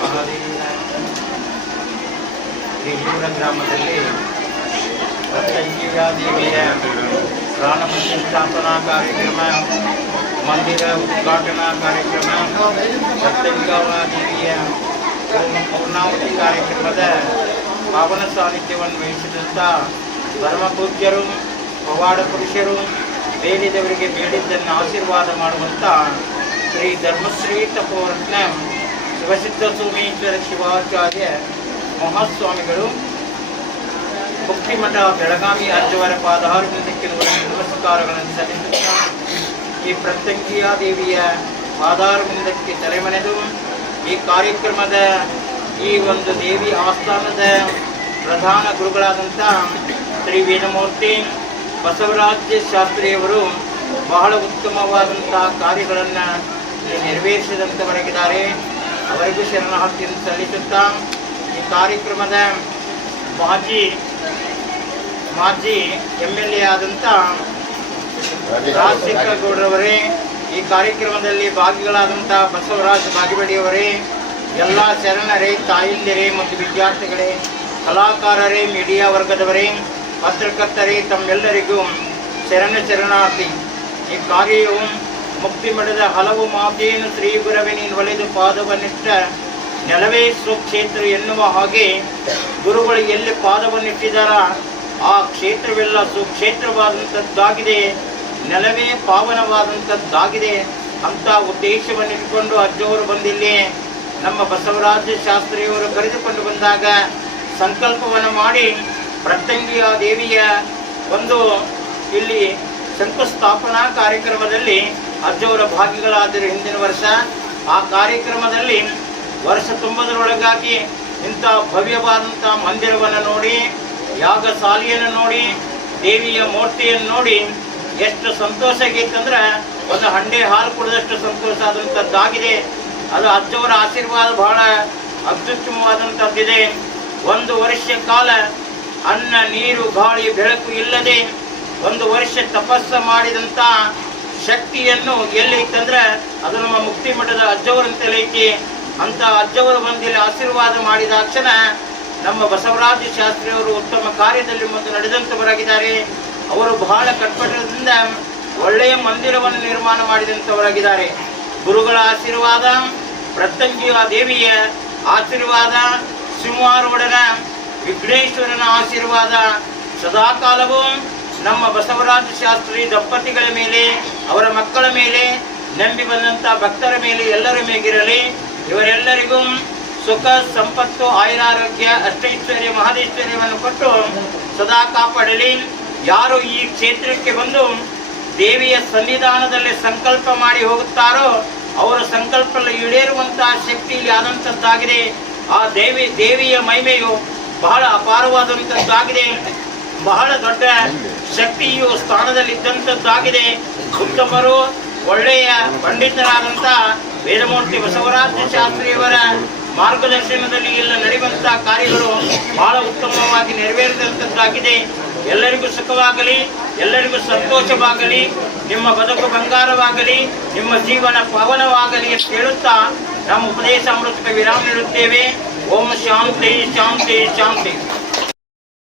ಮಹಾದೇವ ಹಿರಿಯೂರ ಗ್ರಾಮದಲ್ಲಿ ರಕ್ತಜೀವಾದೇವಿಯ ಪ್ರಾಣ ಪ್ರತಿಷ್ಠಾಪನಾ ಕಾರ್ಯಕ್ರಮ, ಮಂದಿರ ಉದ್ಘಾಟನಾ ಕಾರ್ಯಕ್ರಮ, ರಕ್ತಜೀವಾದೇವಿಯ ಪೂರ್ಣಾವತಿ ಕಾರ್ಯಕ್ರಮದ ಪಾವನ ಸಾನ್ನಿಧ್ಯವನ್ನು ವಹಿಸಿದಂಥ ಧರ್ಮಪೂಜ್ಯರು, ಪವಾಡ ಪುರುಷರು, ಬೇಡಿದವರಿಗೆ ಬೇಡಿದ್ದನ್ನು ಆಶೀರ್ವಾದ ಮಾಡುವಂಥ ಶ್ರೀ ಧರ್ಮಶ್ರೀ ತಪೋರತ್ನ ಶಿವಸಿದ್ಧ ಸೋಮೇಶ್ವರ ಶಿವಾಚಾರ್ಯ ಮಹಾಸ್ವಾಮಿಗಳು ಮುಕ್ತಿಮಠ ಬೆಳಗಾವಿ ಅಜ್ಜವರ ಪಾದಾರವಿಂದಕ್ಕೆ ನಮಸ್ಕಾರಗಳನ್ನು ಸಲ್ಲಿಸುತ್ತಾ ಈ ಪ್ರತ್ಯಂಗಿಯಾ ದೇವಿಯ ಪಾದಾರವಿಂದಕ್ಕೆ ತಲೆಮನೆದು ಈ ಕಾರ್ಯಕ್ರಮದ ಈ ಒಂದು ದೇವಿ ಆಸ್ಥಾನದ ಪ್ರಧಾನ ಗುರುಗಳಾದಂಥ ಶ್ರೀ ವೇದಮೂರ್ತಿ ಬಸವರಾಜ್ಯ ಶಾಸ್ತ್ರಿಯವರು ಬಹಳ ಉತ್ತಮವಾದಂಥ ಕಾರ್ಯಗಳನ್ನು ನೆರವೇರಿಸಿದಂಥವರಾಗಿದ್ದಾರೆ. ಅವರಿಗೂ ಶರಣಾರ್ಥಿಯನ್ನು ಸಲ್ಲಿಸುತ್ತಾ ಈ ಕಾರ್ಯಕ್ರಮದ ಮಾಜಿ MLA ಆದಂಥ ರಾಜಶೇಖರ ಗೌಡ್ರವರೇ, ಈ ಕಾರ್ಯಕ್ರಮದಲ್ಲಿ ಭಾಗಿಗಳಾದಂಥ ಬಸವರಾಜ್ ಬಾಗಿಬಡಿಯವರೇ, ಎಲ್ಲ ಶರಣರೇ, ತಾಯಿಯಂದಿರೇ ಮತ್ತು ವಿದ್ಯಾರ್ಥಿಗಳೇ, ಕಲಾಕಾರರೇ, ಮೀಡಿಯಾ ವರ್ಗದವರೇ, ಪತ್ರಕರ್ತರೇ, ತಮ್ಮೆಲ್ಲರಿಗೂ ಶರಣಾರ್ಥಿ. ಈ ಕಾರ್ಯವು ಮುಕ್ತಿಮಠದ ಹಲವು ಮಾತೇನು ಶ್ರೀ ಗುರವೇ ನೀನು ಒಲೆದು ಪಾದವನ್ನಿಟ್ಟ ನೆಲವೇ ಸ್ವಕ್ಷೇತ್ರ ಎನ್ನುವ ಹಾಗೆ ಗುರುಗಳು ಎಲ್ಲಿ ಪಾದವನ್ನಿಟ್ಟಿದ್ದಾರ ಆ ಕ್ಷೇತ್ರವೆಲ್ಲ ಸುಕ್ಷೇತ್ರವಾದಂಥದ್ದಾಗಿದೆ, ನೆಲವೇ ಪಾವನವಾದಂಥದ್ದಾಗಿದೆ ಅಂತ ಉದ್ದೇಶವನ್ನಿಟ್ಟುಕೊಂಡು ಅಜ್ಜವರು ಬಂದಿಲ್ಲಿ ನಮ್ಮ ಬಸವರಾಜ ಶಾಸ್ತ್ರಿಯವರು ಕರೆದುಕೊಂಡು ಬಂದಾಗ ಸಂಕಲ್ಪವನ್ನು ಮಾಡಿ ಪ್ರತ್ಯಂಗಿಯಾ ದೇವಿಯ ಒಂದು ಇಲ್ಲಿ ಶಂಕುಸ್ಥಾಪನಾ ಕಾರ್ಯಕ್ರಮದಲ್ಲಿ ಅಜ್ಜವರ ಭಾಗಿಗಳಾದರು. ಹಿಂದಿನ ವರ್ಷ ಆ ಕಾರ್ಯಕ್ರಮದಲ್ಲಿ ವರ್ಷ ತುಂಬದರೊಳಗಾಗಿ ಇಂಥ ಭವ್ಯವಾದಂಥ ಮಂದಿರವನ್ನು ನೋಡಿ, ಯಾಗ ಶಾಲೆಯನ್ನು ನೋಡಿ, ದೇವಿಯ ಮೂರ್ತಿಯನ್ನು ನೋಡಿ ಎಷ್ಟು ಸಂತೋಷ ಆಗೈತಂದ್ರೆ ಒಂದು ಹಂಡೆ ಹಾಲು ಕುಡಿದಷ್ಟು ಸಂತೋಷ ಆದಂಥದ್ದಾಗಿದೆ. ಅದು ಅಜ್ಜವರ ಆಶೀರ್ವಾದ ಬಹಳ ಅತ್ಯುತ್ತಮವಾದಂಥದ್ದಿದೆ. ಒಂದು ವರ್ಷ ಕಾಲ ಅನ್ನ ನೀರು ಗಾಳಿ ಬೆಳಕು ಇಲ್ಲದೆ ಒಂದು ವರ್ಷ ತಪಸ್ಸು ಮಾಡಿದಂಥ ಶಕ್ತಿಯನ್ನು ಎಲ್ಲೈತಂದ್ರೆ ಅದು ನಮ್ಮ ಮುಕ್ತಿಮಠದ ಅಜ್ಜವರಂತಲೈತಿ. ಅಂತ ಅಜ್ಜವರು ಬಂದಿಲ್ಲಿ ಆಶೀರ್ವಾದ ಮಾಡಿದಾಕ್ಷಣ ನಮ್ಮ ಬಸವರಾಜ ಶಾಸ್ತ್ರಿಯವರು ಉತ್ತಮ ಕಾರ್ಯದಲ್ಲಿ ಮುಂದೆ ನಡೆದಂಥವರಾಗಿದ್ದಾರೆ. ಅವರು ಬಹಳ ಕಟ್ಟಡದಿಂದ ಒಳ್ಳೆಯ ಮಂದಿರವನ್ನು ನಿರ್ಮಾಣ ಮಾಡಿದಂಥವರಾಗಿದ್ದಾರೆ. ಗುರುಗಳ ಆಶೀರ್ವಾದ, ಪ್ರತ್ಯಂಗಿಯಾ ದೇವಿಯ ಆಶೀರ್ವಾದ, ಸಿಂಹಾರೂಢನ ವಿಘ್ನೇಶ್ವರನ ಆಶೀರ್ವಾದ ಸದಾಕಾಲವೂ ನಮ್ಮ ಬಸವರಾಜ ಶಾಸ್ತ್ರಿ ದಂಪತಿಗಳ ಮೇಲೆ, ಅವರ ಮಕ್ಕಳ ಮೇಲೆ, ನಂಬಿ ಬಂದಂಥ ಭಕ್ತರ ಮೇಲೆ ಎಲ್ಲರ ಮೇಗಿರಲಿ. ಇವರೆಲ್ಲರಿಗೂ ಸುಖ ಸಂಪತ್ತು, ಆಯುರಾರೋಗ್ಯ, ಅಷ್ಟೈಶ್ವರ್ಯ, ಮಹದೇಶ್ವರ್ಯವನ್ನು ಕೊಟ್ಟು ಸದಾ ಕಾಪಾಡಲಿ. ಯಾರು ಈ ಕ್ಷೇತ್ರಕ್ಕೆ ಬಂದು ದೇವಿಯ ಸನ್ನಿಧಾನದಲ್ಲಿ ಸಂಕಲ್ಪ ಮಾಡಿ ಹೋಗುತ್ತಾರೋ ಅವರ ಸಂಕಲ್ಪ ಈಡೇರುವಂತಹ ಶಕ್ತಿ ಇಲ್ಲಿ ಆದಂಥದ್ದಾಗಿದೆ. ಆ ದೇವಿಯ ಮಹಿಮೆಯು ಬಹಳ ಅಪಾರವಾದಂಥದ್ದಾಗಿದೆ. ಬಹಳ ದೊಡ್ಡ ಶಕ್ತಿಯು ಸ್ಥಾನದಲ್ಲಿದ್ದಂಥದ್ದಾಗಿದೆ. ಉತ್ತಮರು, ಒಳ್ಳೆಯ ಪಂಡಿತರಾದಂಥ ವೇದಮೂರ್ತಿ ಬಸವರಾಜ ಶಾಸ್ತ್ರಿಯವರ ಮಾರ್ಗದರ್ಶನದಲ್ಲಿ ಎಲ್ಲ ನಡೆಯುವಂಥ ಕಾರ್ಯಗಳು ಬಹಳ ಉತ್ತಮವಾಗಿ ನೆರವೇರಿದಂಥದ್ದಾಗಿದೆ. ಎಲ್ಲರಿಗೂ ಸುಖವಾಗಲಿ, ಎಲ್ಲರಿಗೂ ಸಂತೋಷವಾಗಲಿ, ನಿಮ್ಮ ಬದುಕು ಬಂಗಾರವಾಗಲಿ, ನಿಮ್ಮ ಜೀವನ ಪಾವನವಾಗಲಿ ಅಂತ ಹೇಳುತ್ತಾ ನಮ್ಮ ಉಪದೇಶ ಅಮೃತಕ್ಕೆ ವಿರಾಮ ನೀಡುತ್ತೇವೆ. ಓಂ ಶಾಂತಿ ಶಾಂತಿ ಶಾಂತಿ.